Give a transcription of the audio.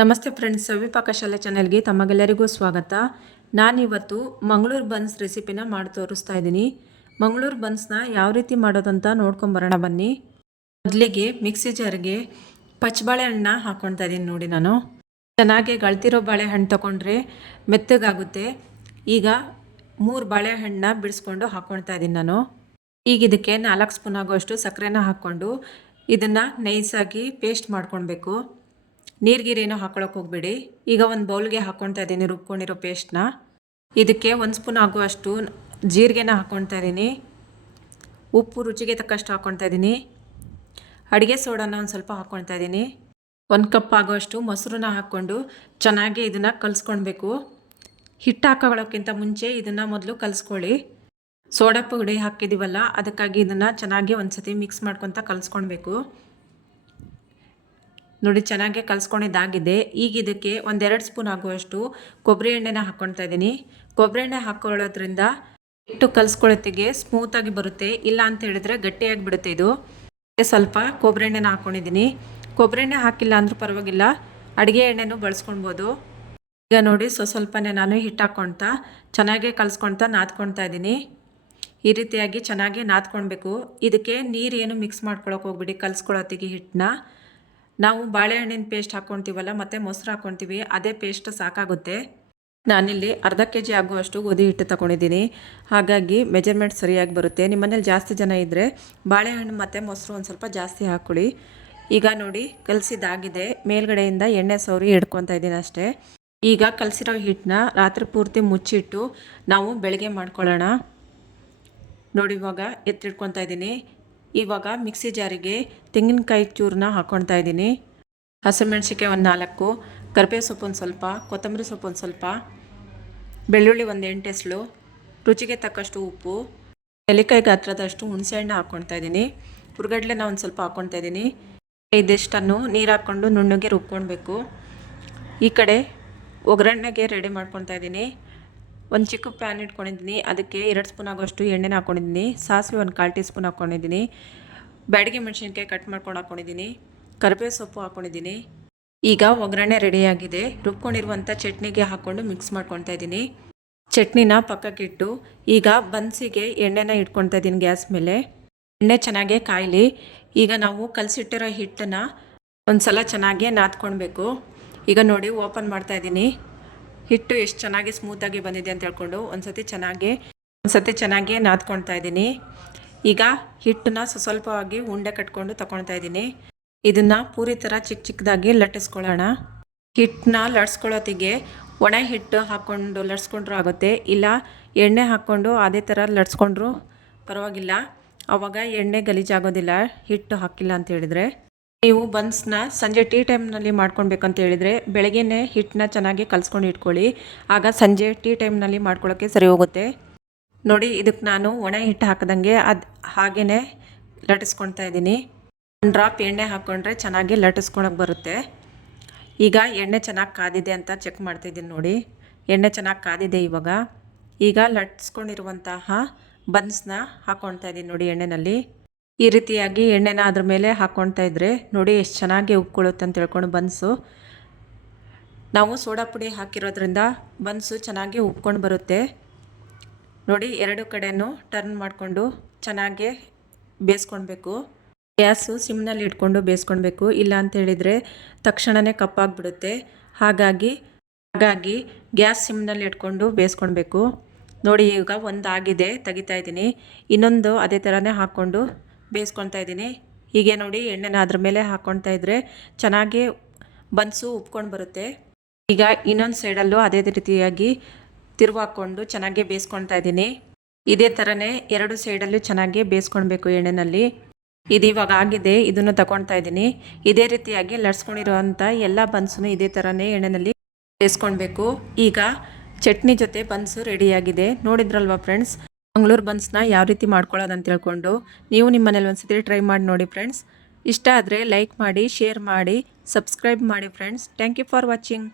ನಮಸ್ತೆ ಫ್ರೆಂಡ್ಸ್, ಸವಿಪಾಕ ಶಾಲೆ ಚಾನೆಲ್ಗೆ ತಮಗೆಲ್ಲರಿಗೂ ಸ್ವಾಗತ. ನಾನಿವತ್ತು ಮಂಗಳೂರು ಬನ್ಸ್ ರೆಸಿಪಿನ ಮಾಡಿ ತೋರಿಸ್ತಾ ಇದ್ದೀನಿ. ಮಂಗಳೂರು ಬನ್ಸ್ನ ಯಾವ ರೀತಿ ಮಾಡೋದಂತ ನೋಡ್ಕೊಂಬರೋಣ ಬನ್ನಿ. ಮೊದಲಿಗೆ ಮಿಕ್ಸಿ ಜಾರ್ಗೆ ಪಚ್ಚಬಾಳೆಹಣ್ಣನ್ನ ಹಾಕ್ಕೊಳ್ತಾ ಇದ್ದೀನಿ. ನೋಡಿ, ನಾನು ಚೆನ್ನಾಗಿ ಗಳ್ತಿರೋ ಬಾಳೆಹಣ್ಣು ತೊಗೊಂಡ್ರೆ ಮೆತ್ತಗಾಗುತ್ತೆ. ಈಗ 3 ಬಾಳೆಹಣ್ಣನ್ನ ಬಿಡಿಸ್ಕೊಂಡು ಹಾಕ್ಕೊಳ್ತಾ ಇದ್ದೀನಿ ನಾನು. ಈಗ ಇದಕ್ಕೆ 4 ಸ್ಪೂನ್ ಆಗುವಷ್ಟು ಸಕ್ಕರೆನ ಹಾಕ್ಕೊಂಡು ಇದನ್ನು ನೈಸಾಗಿ ಪೇಸ್ಟ್ ಮಾಡ್ಕೊಳ್ಬೇಕು. ನೀರಿಗೀರೇನೋ ಹಾಕೊಳ್ಳೋಕೆ ಹೋಗಬೇಡಿ. ಈಗ ಒಂದು ಬೌಲ್ಗೆ ಹಾಕ್ಕೊಳ್ತಾ ಇದ್ದೀನಿ ರುಬ್ಕೊಂಡಿರೋ ಪೇಸ್ಟ್ನ. ಇದಕ್ಕೆ 1 ಸ್ಪೂನ್ ಆಗುವಷ್ಟು ಜೀರಿಗೆನ ಹಾಕ್ಕೊಳ್ತಾ ಇದ್ದೀನಿ. ಉಪ್ಪು ರುಚಿಗೆ ತಕ್ಕಷ್ಟು ಹಾಕ್ಕೊಳ್ತಾ ಇದ್ದೀನಿ. ಅಡುಗೆ ಸೋಡಾನ ಒಂದು ಸ್ವಲ್ಪ ಹಾಕ್ಕೊಳ್ತಾ ಇದ್ದೀನಿ. 1 ಕಪ್ ಆಗುವಷ್ಟು ಮೊಸರನ್ನ ಹಾಕ್ಕೊಂಡು ಚೆನ್ನಾಗಿ ಇದನ್ನು ಕಲಿಸ್ಕೊಳ್ಬೇಕು. ಹಿಟ್ಟು ಹಾಕೊಳ್ಳೋಕ್ಕಿಂತ ಮುಂಚೆ ಇದನ್ನು ಮೊದಲು ಕಲಿಸ್ಕೊಳ್ಳಿ. ಸೋಡಾ ಪುಡಿ ಹಾಕಿದ್ದೀವಲ್ಲ, ಅದಕ್ಕಾಗಿ ಇದನ್ನು ಚೆನ್ನಾಗಿ ಒಂದು ಸತಿ ಮಿಕ್ಸ್ ಮಾಡ್ಕೊತ ಕಲಿಸ್ಕೊಳ್ಬೇಕು. ನೋಡಿ, ಚೆನ್ನಾಗಿ ಕಲಿಸ್ಕೊಂಡಿದ್ದಾಗಿದೆ. ಈಗ ಇದಕ್ಕೆ 1-2 ಸ್ಪೂನ್ ಆಗುವಷ್ಟು ಕೊಬ್ಬರಿ ಎಣ್ಣೆನ ಹಾಕ್ಕೊಳ್ತಾ ಇದ್ದೀನಿ. ಕೊಬ್ಬರಿ ಎಣ್ಣೆ ಹಾಕ್ಕೊಳ್ಳೋದ್ರಿಂದ ಹಿಟ್ಟು ಕಲಿಸ್ಕೊಳ್ಳೋತ್ತಿಗೆ ಸ್ಮೂತಾಗಿ ಬರುತ್ತೆ. ಇಲ್ಲ ಅಂತ ಹೇಳಿದ್ರೆ ಗಟ್ಟಿಯಾಗಿ ಬಿಡುತ್ತೆ. ಇದು ಸ್ವಲ್ಪ ಕೊಬ್ಬರಿ ಎಣ್ಣೆನ ಹಾಕ್ಕೊಂಡಿದ್ದೀನಿ. ಕೊಬ್ಬರಿ ಎಣ್ಣೆ ಹಾಕಿಲ್ಲ ಅಂದರೂ ಪರವಾಗಿಲ್ಲ, ಅಡುಗೆ ಎಣ್ಣೆನೂ ಬಳಸ್ಕೊಳ್ಬೋದು. ಈಗ ನೋಡಿ, ಸ್ವಲ್ಪನೇ ನಾನು ಹಿಟ್ಟು ಹಾಕ್ಕೊಳ್ತಾ ಚೆನ್ನಾಗಿ ಕಲಿಸ್ಕೊಳ್ತಾ ನಾದ್ಕೊಳ್ತಾ ಇದ್ದೀನಿ. ಈ ರೀತಿಯಾಗಿ ಚೆನ್ನಾಗಿ ನಾದ್ಕೊಳ್ಬೇಕು. ಇದಕ್ಕೆ ನೀರು ಏನು ಮಿಕ್ಸ್ ಮಾಡ್ಕೊಳಕ್ಕೆ ಹೋಗ್ಬಿಡಿ. ಕಲಿಸ್ಕೊಳ್ಳೋತ್ತಿಗೆ ಹಿಟ್ಟನ್ನ ನಾವು ಬಾಳೆಹಣ್ಣಿನ ಪೇಸ್ಟ್ ಹಾಕ್ಕೊಳ್ತೀವಲ್ಲ, ಮತ್ತು ಮೊಸರು ಹಾಕ್ಕೊಳ್ತೀವಿ, ಅದೇ ಪೇಸ್ಟ್ ಸಾಕಾಗುತ್ತೆ. ನಾನಿಲ್ಲಿ ಅರ್ಧ kg ಆಗುವಷ್ಟು ಗೋಧಿ ಹಿಟ್ಟು ತಗೊಂಡಿದ್ದೀನಿ. ಹಾಗಾಗಿ ಮೆಜರ್ಮೆಂಟ್ ಸರಿಯಾಗಿ ಬರುತ್ತೆ. ನಿಮ್ಮನೇಲಿ ಜಾಸ್ತಿ ಜನ ಇದ್ದರೆ ಬಾಳೆಹಣ್ಣು ಮತ್ತು ಮೊಸರು ಒಂದು ಸ್ವಲ್ಪ ಜಾಸ್ತಿ ಹಾಕ್ಕೊಳ್ಳಿ. ಈಗ ನೋಡಿ, ಕಲಸಿದ್ದಾಗಿದೆ. ಮೇಲ್ಗಡೆಯಿಂದ ಎಣ್ಣೆ ಸವರಿ ಹಿಡ್ಕೊತಾ ಇದ್ದೀನಿ ಅಷ್ಟೇ. ಈಗ ಕಲಸಿರೋ ಹಿಟ್ಟನ್ನ ರಾತ್ರಿ ಪೂರ್ತಿ ಮುಚ್ಚಿಟ್ಟು ನಾವು ಬೆಳಗ್ಗೆ ಮಾಡ್ಕೊಳ್ಳೋಣ. ನೋಡಿ, ಇವಾಗ ಎತ್ತಿಟ್ಕೊತಾ ಇದ್ದೀನಿ. ಇವಾಗ ಮಿಕ್ಸಿ ಜಾರಿಗೆ ತೆಂಗಿನಕಾಯಿ ಚೂರನ್ನ ಹಾಕ್ಕೊಳ್ತಾ ಇದ್ದೀನಿ. ಹಸಿಮೆಣ್ಸಿಕಾಯಿ 4, ಕರಿಬೇವು ಸೊಪ್ಪು ಒಂದು ಸ್ವಲ್ಪ, ಕೊತ್ತಂಬರಿ ಸೊಪ್ಪು ಒಂದು ಸ್ವಲ್ಪ, ಬೆಳ್ಳುಳ್ಳಿ 8 ಎಸಳು, ರುಚಿಗೆ ತಕ್ಕಷ್ಟು ಉಪ್ಪು, ನೆಲ್ಲಿಕಾಯಿ ಗಾತ್ರದಷ್ಟು ಹುಣಸೆಹಣ್ಣು ಹಾಕ್ಕೊಳ್ತಾ ಇದ್ದೀನಿ. ಹುರ್ಗಡ್ಲೆನ ಒಂದು ಸ್ವಲ್ಪ ಹಾಕ್ಕೊಳ್ತಾ ಇದ್ದೀನಿ. ಇದಿಷ್ಟನ್ನು ನೀರು ಹಾಕ್ಕೊಂಡು ನುಣ್ಣಗೆ ರುಬ್ಕೊಳ್ಬೇಕು. ಈ ಕಡೆ ಒಗ್ಗರಣೆಗೆ ರೆಡಿ ಮಾಡ್ಕೊಳ್ತಾ ಇದ್ದೀನಿ. ಒಂದು ಚಿಕ್ಕ ಪ್ಯಾನ್ ಇಟ್ಕೊಂಡಿದ್ದೀನಿ. ಅದಕ್ಕೆ 2 ಸ್ಪೂನ್ ಆಗುವಷ್ಟು ಎಣ್ಣೆನ ಹಾಕ್ಕೊಂಡಿದ್ದೀನಿ. ಸಾಸಿವೆ 1/4 ಟೀ ಸ್ಪೂನ್ ಹಾಕ್ಕೊಂಡಿದ್ದೀನಿ. ಬ್ಯಾಡಗಿ ಮೆಣಸಿನ್ಕಾಯಿ ಕಟ್ ಮಾಡ್ಕೊಂಡು ಹಾಕ್ಕೊಂಡಿದ್ದೀನಿ. ಕರಿಬೇವು ಸೊಪ್ಪು ಹಾಕ್ಕೊಂಡಿದ್ದೀನಿ. ಈಗ ಒಗ್ಗರಣೆ ರೆಡಿಯಾಗಿದೆ. ರುಬ್ಕೊಂಡಿರುವಂಥ ಚಟ್ನಿಗೆ ಹಾಕ್ಕೊಂಡು ಮಿಕ್ಸ್ ಮಾಡ್ಕೊಳ್ತಾ ಇದ್ದೀನಿ. ಚಟ್ನಿನ ಪಕ್ಕಕ್ಕಿಟ್ಟು ಈಗ ಬನ್ಸಿಗೆ ಎಣ್ಣೆನ ಇಟ್ಕೊಳ್ತಾ ಇದ್ದೀನಿ ಗ್ಯಾಸ್ ಮೇಲೆ. ಎಣ್ಣೆ ಚೆನ್ನಾಗೇ ಕಾಯಲಿ. ಈಗ ನಾವು ಕಲಸಿಟ್ಟಿರೋ ಹಿಟ್ಟನ್ನು ಒಂದು ಸಲ ಚೆನ್ನಾಗೇ ನಾದ್ಕೊಳ್ಬೇಕು. ಈಗ ನೋಡಿ, ಓಪನ್ ಮಾಡ್ತಾ ಇದ್ದೀನಿ. ಹಿಟ್ಟು ಎಷ್ಟು ಚೆನ್ನಾಗಿ ಸ್ಮೂತಾಗಿ ಬಂದಿದೆ ಅಂತ ಹೇಳ್ಕೊಂಡು ಒಂದು ಸತಿ ಚೆನ್ನಾಗಿ ನಾದ್ಕೊಳ್ತಾ ಇದ್ದೀನಿ. ಈಗ ಹಿಟ್ಟನ್ನ ಸ್ವಲ್ಪವಾಗಿ ಉಂಡೆ ಕಟ್ಕೊಂಡು ತಗೊಳ್ತಾ ಇದ್ದೀನಿ. ಇದನ್ನು ಪೂರಿ ಥರ ಚಿಕ್ಕದಾಗಿ ಲಟ್ಟಿಸ್ಕೊಳ್ಳೋಣ. ಹಿಟ್ಟನ್ನ ಲಟ್ಸ್ಕೊಳ್ಳೋತ್ತಿಗೆ ಒಣ ಹಿಟ್ಟು ಹಾಕ್ಕೊಂಡು ಲಟ್ಸ್ಕೊಂಡ್ರೂ ಆಗುತ್ತೆ, ಇಲ್ಲ ಎಣ್ಣೆ ಹಾಕ್ಕೊಂಡು ಅದೇ ಥರ ಲಟ್ಸ್ಕೊಂಡ್ರೂ ಪರವಾಗಿಲ್ಲ. ಆವಾಗ ಎಣ್ಣೆ ಗಲೀಜಾಗೋದಿಲ್ಲ ಹಿಟ್ಟು ಹಾಕಿಲ್ಲ ಅಂತ ಹೇಳಿದರೆ. ನೀವು ಬನ್ಸ್ನ ಸಂಜೆ ಟೀ ಟೈಮ್ನಲ್ಲಿ ಮಾಡ್ಕೊಳ್ಬೇಕಂತ ಹೇಳಿದರೆ ಬೆಳಗ್ಗೆನೇ ಹಿಟ್ಟನ್ನ ಚೆನ್ನಾಗಿ ಕಲಿಸ್ಕೊಂಡು ಇಟ್ಕೊಳ್ಳಿ. ಆಗ ಸಂಜೆ ಟೀ ಟೈಮ್ನಲ್ಲಿ ಮಾಡ್ಕೊಳ್ಳೋಕ್ಕೆ ಸರಿ ಹೋಗುತ್ತೆ. ನೋಡಿ, ಇದಕ್ಕೆ ನಾನು ಒಣ ಹಿಟ್ಟು ಹಾಕಿದಂಗೆ ಅದು ಹಾಗೇ ಲಟ್ಟಿಸ್ಕೊಳ್ತಾ ಇದ್ದೀನಿ. 1 ಡ್ರಾಪ್ ಎಣ್ಣೆ ಹಾಕ್ಕೊಂಡ್ರೆ ಚೆನ್ನಾಗಿ ಲಟ್ಟಿಸ್ಕೊಳಕ್ಕೆ ಬರುತ್ತೆ. ಈಗ ಎಣ್ಣೆ ಚೆನ್ನಾಗಿ ಕಾದಿದೆ ಅಂತ ಚೆಕ್ ಮಾಡ್ತಾಯಿದ್ದೀನಿ. ನೋಡಿ, ಎಣ್ಣೆ ಚೆನ್ನಾಗಿ ಕಾದಿದೆ. ಈಗ ಲಟ್ಟಿಸ್ಕೊಂಡಿರುವಂತಹ ಬನ್ಸ್ನ ಹಾಕ್ಕೊಳ್ತಾ ಇದ್ದೀನಿ. ನೋಡಿ, ಎಣ್ಣೆಯಲ್ಲಿ ಈ ರೀತಿಯಾಗಿ ಎಣ್ಣೆನ ಅದ್ರ ಮೇಲೆ ಹಾಕ್ಕೊಳ್ತಾ ಇದ್ದರೆ ನೋಡಿ ಎಷ್ಟು ಚೆನ್ನಾಗಿ ಉಬ್ಕೊಳ್ಳುತ್ತೆ ಅಂತ ಹೇಳ್ಕೊಂಡು ಬನ್ಸು. ನಾವು ಸೋಡಾ ಪುಡಿ ಹಾಕಿರೋದ್ರಿಂದ ಬನ್ಸು ಚೆನ್ನಾಗಿ ಉಬ್ಕೊಂಡು ಬರುತ್ತೆ. ನೋಡಿ, 2 ಕಡೆನೂ ಟರ್ನ್ ಮಾಡಿಕೊಂಡು ಚೆನ್ನಾಗಿ ಬೇಯಿಸ್ಕೊಳ್ಬೇಕು. ಗ್ಯಾಸು ಸಿಮ್ನಲ್ಲಿ ಇಟ್ಕೊಂಡು ಬೇಯಿಸ್ಕೊಳ್ಬೇಕು. ಇಲ್ಲ ಅಂತ ಹೇಳಿದರೆ ತಕ್ಷಣವೇ ಕಪ್ಪಾಗಿಬಿಡುತ್ತೆ. ಹಾಗಾಗಿ ಗ್ಯಾಸ್ ಸಿಮ್ನಲ್ಲಿ ಇಟ್ಕೊಂಡು ಬೇಯಿಸ್ಕೊಳ್ಬೇಕು. ನೋಡಿ, ಈಗ ಒಂದು ಆಗಿದೆ, ತೆಗಿತಾ ಇದ್ದೀನಿ. ಇನ್ನೊಂದು ಅದೇ ಥರನೇ ಹಾಕ್ಕೊಂಡು ಬೇಯಿಸ್ಕೊಳ್ತಾ ಇದ್ದೀನಿ. ಹೀಗೆ ನೋಡಿ, ಎಣ್ಣೆನ ಅದ್ರ ಮೇಲೆ ಹಾಕ್ಕೊಳ್ತಾ ಇದ್ದರೆ ಚೆನ್ನಾಗಿ ಬನ್ಸು ಉಬ್ಕೊಂಡು ಬರುತ್ತೆ. ಈಗ ಇನ್ನೊಂದು ಸೈಡಲ್ಲೂ ಅದೇ ರೀತಿಯಾಗಿ ತಿರುವು ಹಾಕ್ಕೊಂಡು ಚೆನ್ನಾಗಿ ಬೇಯಿಸ್ಕೊಳ್ತಾ ಇದ್ದೀನಿ. ಇದೇ ಥರನೇ 2 ಸೈಡಲ್ಲೂ ಚೆನ್ನಾಗಿ ಬೇಯಿಸ್ಕೊಳ್ಬೇಕು ಎಣ್ಣೆಯಲ್ಲಿ. ಇದು ಇವಾಗ ಆಗಿದೆ. ಇದನ್ನು ತಗೊಳ್ತಾ ಇದ್ದೀನಿ. ಇದೇ ರೀತಿಯಾಗಿ ಲಟ್ಸ್ಕೊಂಡಿರುವಂಥ ಎಲ್ಲ ಬನ್ಸನ್ನು ಇದೇ ಥರನೇ ಎಣ್ಣೆಯಲ್ಲಿ ಬೇಯಿಸ್ಕೊಳ್ಬೇಕು. ಈಗ ಚಟ್ನಿ ಜೊತೆ ಬನ್ಸು ರೆಡಿಯಾಗಿದೆ. ನೋಡಿದ್ರಲ್ವ ಫ್ರೆಂಡ್ಸ್, ಮಂಗಳೂರು ಬನ್ಸ್ನ ಯಾವ ರೀತಿ ಮಾಡ್ಕೊಳ್ಳೋದಂತ ಹೇಳ್ಕೊಂಡು ನೀವು ನಿಮ್ಮ ಮನೇಲಿ ಒಂದ್ಸತಿ ಟ್ರೈ ಮಾಡಿ ನೋಡಿ ಫ್ರೆಂಡ್ಸ್. ಇಷ್ಟ ಆದರೆ ಲೈಕ್ ಮಾಡಿ, ಶೇರ್ ಮಾಡಿ, ಸಬ್ಸ್ಕ್ರೈಬ್ ಮಾಡಿ friends. Thank you for watching.